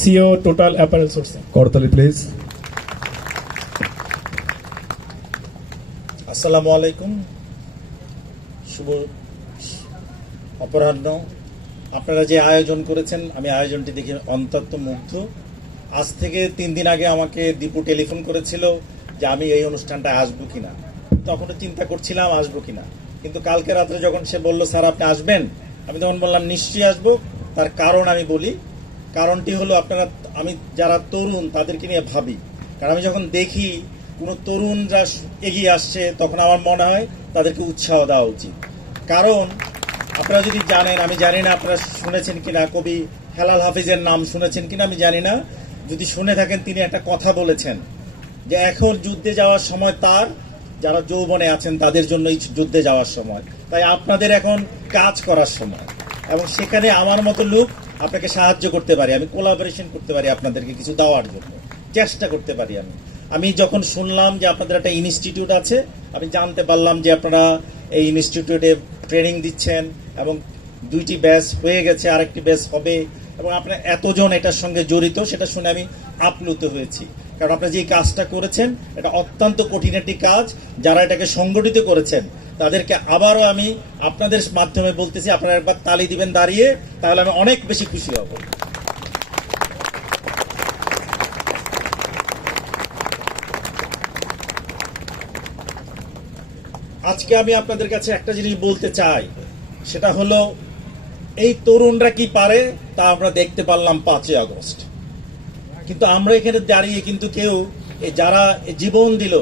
CO total apparel sourcing. করতালি please. আসসালামু আলাইকুম, শুভ অপরাহ্ন। আপনারা যে আয়োজন করেছেন, আমি আয়োজনটি দেখে অত্যন্ত মুগ্ধ। আজ থেকে 3 দিন আগে আমাকে দীপু টেলিফোন করেছিল যে আমি এই অনুষ্ঠানটায় আসবো কিনা। তখনও চিন্তা করছিলাম আসবো কিনা, কিন্তু কালকে রাত্রে যখন সে বলল স্যার আপনি আসবেন, আমি তখন বললাম নিশ্চয়ই আসবো। তার কারণ আমি বলি, কারণটি হলো আমি যারা তরুণ তাদেরকে নিয়ে ভাবি। কারণ আমি যখন দেখি কোনো তরুণরা এগিয়ে আসছে, তখন আমার মনে হয় তাদেরকে উৎসাহ দেওয়া উচিত। কারণ আপনারা যদি জানেন, আমি জানি না আপনারা শুনেছেন কিনা, কবি হেলাল হাফিজের নাম শুনেছেন কিনা আমি জানি না, যদি শুনে থাকেন তিনি একটা কথা বলেছেন যে এখন যুদ্ধে যাওয়ার সময় তার, যারা যৌবনে আছেন তাদের জন্যই যুদ্ধে যাওয়ার সময়। তাই আপনাদের এখন কাজ করার সময়, এবং সেখানে আমার মতো লোক আপনাকে সাহায্য করতে পারি, আমি কোলাবোরেশন করতে পারি, আপনাদেরকে কিছু দেওয়ার জন্য চেষ্টা করতে পারি। আমি যখন শুনলাম যে আপনাদের একটা ইনস্টিটিউট আছে, আমি জানতে পারলাম যে আপনারা এই ইনস্টিটিউটে ট্রেনিং দিচ্ছেন এবং 2টি ব্যাচ হয়ে গেছে, আরেকটি ব্যাচ হবে, এবং আপনারা এতজন এটার সঙ্গে জড়িত, সেটা শুনে আমি আপ্লুত হয়েছি। কারণ আপনারা যে কাজটা করেছেন এটা অত্যন্ত কঠিন একটি কাজ। যারা এটাকে সংগঠিত করেছেন তাদেরকে আবারও আমি আপনাদের মাধ্যমে বলতেছি, আপনারা একবার তালি দিবেন দাঁড়িয়ে, তাহলে আমি অনেক বেশি খুশি হব। আজকে আমি আপনাদের কাছে একটা জিনিস বলতে চাই, সেটা হলো এই তরুণরা কি পারে তা আমরা দেখতে পারলাম 5ই আগস্ট। কিন্তু আমরা এখানে দাঁড়িয়ে কিন্তু কেউ যারা জীবন দিল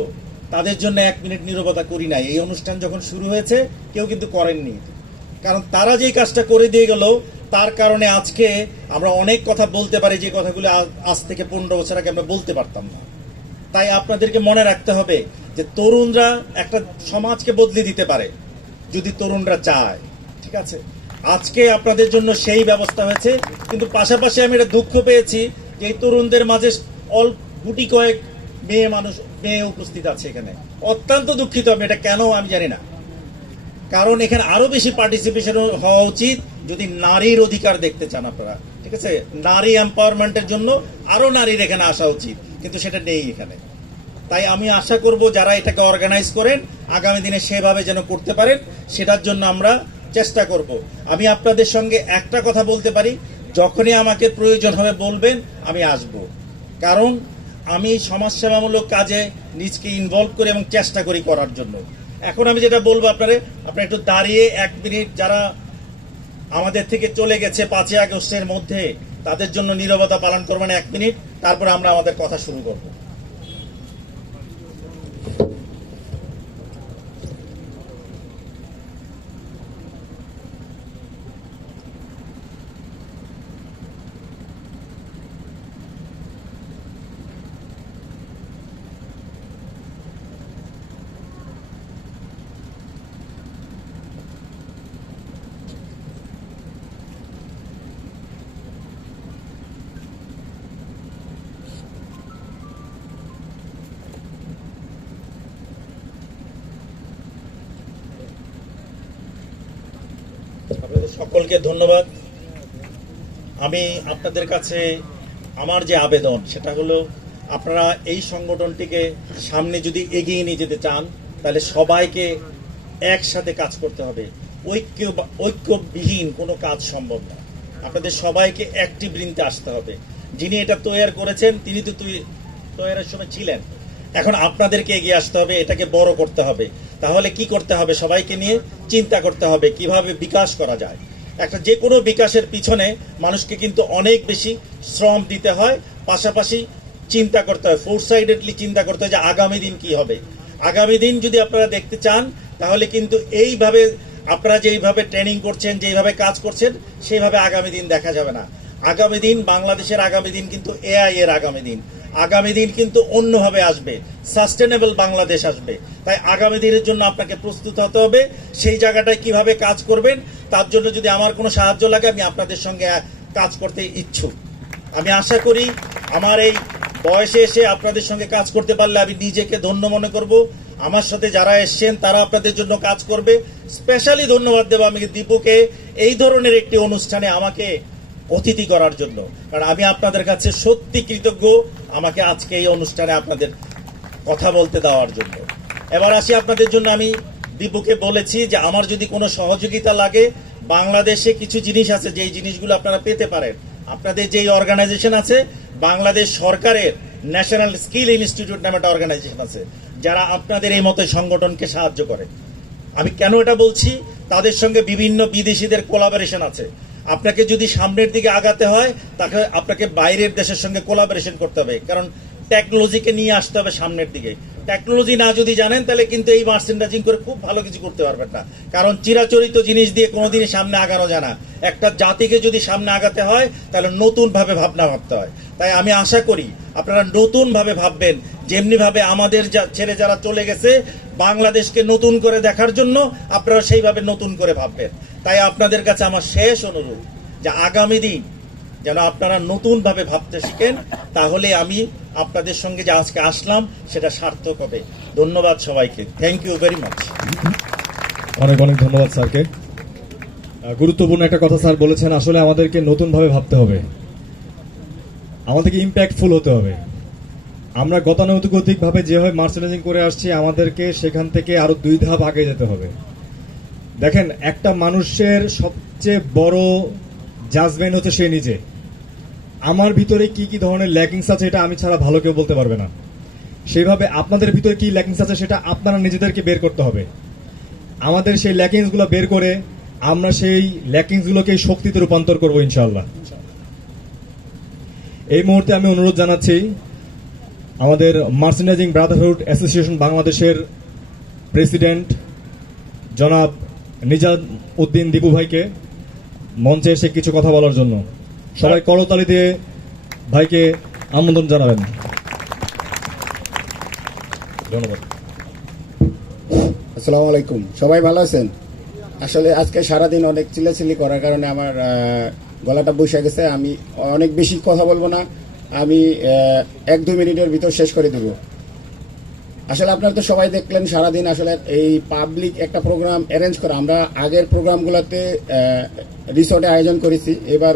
তাদের জন্য 1 মিনিট নীরবতা করি নাই। এই অনুষ্ঠান যখন শুরু হয়েছে কেউ কিন্তু করেননি, কারণ তারা যেই কাজটা করে দিয়ে গেল তার কারণে আজকে আমরা অনেক কথা বলতে পারি যে কথাগুলো আজ থেকে 15 বছর আগে আমরা বলতে পারতাম না। তাই আপনাদেরকে মনে রাখতে হবে যে তরুণরা একটা সমাজকে বদলে দিতে পারে যদি তরুণরা চায়। ঠিক আছে, আজকে আপনাদের জন্য সেই ব্যবস্থা হয়েছে, কিন্তু পাশাপাশি আমি এটা দুঃখ পেয়েছি যে এই তরুণদের মাঝে গুটি কয়েক মেয়ে উপস্থিত আছে এখানে। অত্যন্ত দুঃখিত আমি, এটা কেন আমি জানি না। কারণ এখানে আরো বেশি পার্টিসিপেশন হওয়া উচিত যদি নারীর অধিকার দেখতে চান আপনারা। ঠিক আছে, নারী এম্পাওয়ারমেন্টের জন্য আরো নারীর এখানে আসা উচিত, কিন্তু সেটা নেই এখানে। তাই আমি আশা করব যারা এটাকে অর্গানাইজ করেন আগামী দিনে সেভাবে যেন করতে পারেন, সেটার জন্য আমরা চেষ্টা করব। আমি আপনাদের সঙ্গে একটা কথা বলতে পারি, যখনই আমাকে প্রয়োজন হবে বলবেন, আমি আসব। কারণ আমি সমাজসেবামূলক কাজে নিজকে ইনভলভ করি এবং চেষ্টা করি করার জন্য। এখন আমি যেটা বলবো আপনারা একটু দাঁড়িয়ে 1 মিনিট, যারা আমাদের থেকে চলে গেছে 5ই আগস্টের মধ্যে, তাদের জন্য নীরবতা পালন করবেন 1 মিনিট, তারপর আমরা আমাদের কথা শুরু করব। আপনাদের সকলকে ধন্যবাদ। আমি আপনাদের কাছে আমার যে আবেদন সেটা হলো, আপনারা এই সংগঠনটিকে সামনে যদি এগিয়ে নিয়ে যেতে চান তাহলে সবাইকে একসাথে কাজ করতে হবে। ঐক্যবিহীন কোনো কাজ সম্ভব না। আপনাদের সবাইকে অ্যাক্টিভ ঋণতে আসতে হবে। যিনি এটা তৈরি করেছেন তিনি তো তৈরির সময় ছিলেন, এখন আপনাদেরকে এগিয়ে আসতে হবে, এটাকে বড় করতে হবে। তাহলে কি করতে হবে? সবাইকে নিয়ে চিন্তা করতে হবে কিভাবে বিকাশ করা যায়। একটা যে কোনো বিকাশের পিছনে মানুষকে কিন্তু অনেক বেশি শ্রম দিতে হয়, পাশাপাশি চিন্তা করতে হয়, ফোরসাইডেডলি চিন্তা করতে হয় যে আগামী দিন কি হবে। আগামী দিন যদি আপনারা দেখতে চান তাহলে কিন্তু এইভাবে আপনারা যেইভাবে ট্রেনিং করছেন, যেইভাবে কাজ করছেন, সেইভাবে আগামী দিন দেখা যাবে না। আগামী দিন, বাংলাদেশের আগামী দিন কিন্তু এআই এর আগামী দিন। আগামী দিন কিন্তু অন্যভাবে আসবে, সাস্টেনেবল বাংলাদেশ আসবে। তাই আগামী দিনের জন্য আপনাকে প্রস্তুত হতে হবে। সেই জায়গাটায় কিভাবে কাজ করবেন তার জন্য যদি আমার কোনো সাহায্য লাগে আমি আপনাদের সঙ্গে কাজ করতে ইচ্ছুক। আমি আশা করি আমার এই বয়সে এসে আপনাদের সঙ্গে কাজ করতে পারলে আমি নিজেকে ধন্য মনে করব। আমার সাথে যারা এসছেন তারা আপনাদের জন্য কাজ করবে। স্পেশালি ধন্যবাদ দেব আমি দীপুকে এই ধরনের একটি অনুষ্ঠানে আমাকে অতিথি করার জন্য, কারণ আমি আপনাদের কাছে সত্যি কৃতজ্ঞ আমাকে আজকে এই অনুষ্ঠানে আপনাদের কথা বলতে দেওয়ার জন্য। এবার আসি আপনাদের জন্য, আমি দীপুকে বলেছি যে আমার যদি কোনো সহযোগিতা লাগে, বাংলাদেশে কিছু জিনিস আছে যেই জিনিসগুলো আপনারা পেতে পারেন। আপনাদের যেই অর্গানাইজেশন আছে, বাংলাদেশ সরকারের ন্যাশনাল স্কিল ইনস্টিটিউট নামে একটা অর্গানাইজেশন আছে, যারা আপনাদের এই মতো সংগঠনকে সাহায্য করে। আমি কেন এটা বলছি, তাদের সঙ্গে বিভিন্ন বিদেশিদের কোলাবোরেশন আছে। আপনাকে যদি সামনের দিকে আগাতে হয়, তাকে আপনাকে বাইরের দেশের সঙ্গে কোলাবোরেশন করতে হবে, কারণ টেকনোলজিকে নিয়ে আসতে হবে সামনের দিকে। টেকনোলজি না যদি জানেন, তাহলে কিন্তু এই মার্চেন্ডাইজিং করে খুব ভালো কিছু করতে পারবেন না, কারণ চিরাচরিত জিনিস দিয়ে কোনোদিনই সামনে আগানো যায় না। একটা জাতিকে যদি সামনে আগাতে হয়, তাহলে নতুনভাবে ভাবনা ভাবতে হয়। তাই আমি আশা করি আপনারা নতুনভাবে ভাববেন, যেমনিভাবে আমাদের ছেড়ে যারা চলে গেছে বাংলাদেশকে নতুন করে দেখার জন্য, আপনারা সেইভাবে নতুন করে ভাববেন। তাই আপনাদের কাছে আমার শেষ অনুরোধ যে আগামী দিন যেন আপনারা নতুনভাবে ভাবতে শিখেন, তাহলে আমি আপনাদের সঙ্গে যে আজকে আসলাম সেটা সার্থক হবে। ধন্যবাদ সবাইকে, থ্যাংক ইউ ভেরি মাচ। অনেক অনেক ধন্যবাদ স্যারকে। গুরুত্বপূর্ণ একটা কথা স্যার বলেছেন, আসলে আমাদেরকে নতুনভাবে ভাবতে হবে, আমাদেরকে ইম্প্যাক্টফুল হতে হবে। আমরা গতানুগতিকভাবে যেভাবে মার্চেন্ডাইজিং করে আসছি, আমাদেরকে সেখান থেকে আরো 2 ধাপ আগে যেতে হবে। দেখেন, একটা মানুষের সবচেয়ে বড় জাজমেন্ট হচ্ছে সে নিজে। আমার ভিতরে কি কি ধরনের ল্যাকিংস আছে, এটা আমি ছাড়া ভালো কেউ বলতে পারবে না। সেইভাবে আপনাদের ভিতরে কি ল্যাকিংস আছে, সেটা আপনারা নিজেদেরকে বের করতে হবে। আমাদের সেই ল্যাকিংসগুলো বের করে আমরা সেই ল্যাকিংসগুলোকে শক্তিতে রূপান্তর করবো ইনশাআল্লাহ। এই মুহূর্তে আমি অনুরোধ জানাচ্ছি আমাদের মার্চেন্ডাইজিং ব্রাদারহুড অ্যাসোসিয়েশন বাংলাদেশের প্রেসিডেন্ট জনাব নিজাদ উদ্দিন দীপু ভাইকে মঞ্চে এসে কিছু কথা বলার জন্য। সবাই করতালি দিয়ে ভাইকে আমন্ত্রণ জানাবেন। ধন্যবাদ। আসসালামু আলাইকুম, সবাই ভালো আছেন? আসলে আজকে সারাদিন অনেক চিল্লাচিল্লি করার কারণে আমার গলাটা বসে গেছে। আমি অনেক বেশি কথা বলবো না, আমি 1-2 মিনিটের ভিতর শেষ করে দেব। আসলে আপনারা তো সবাই দেখলেন সারাদিন আসলে এই পাবলিক একটা প্রোগ্রাম অ্যারেঞ্জ করা। আমরা আগের প্রোগ্রামগুলোতে রিসোর্টে আয়োজন করেছি, এবার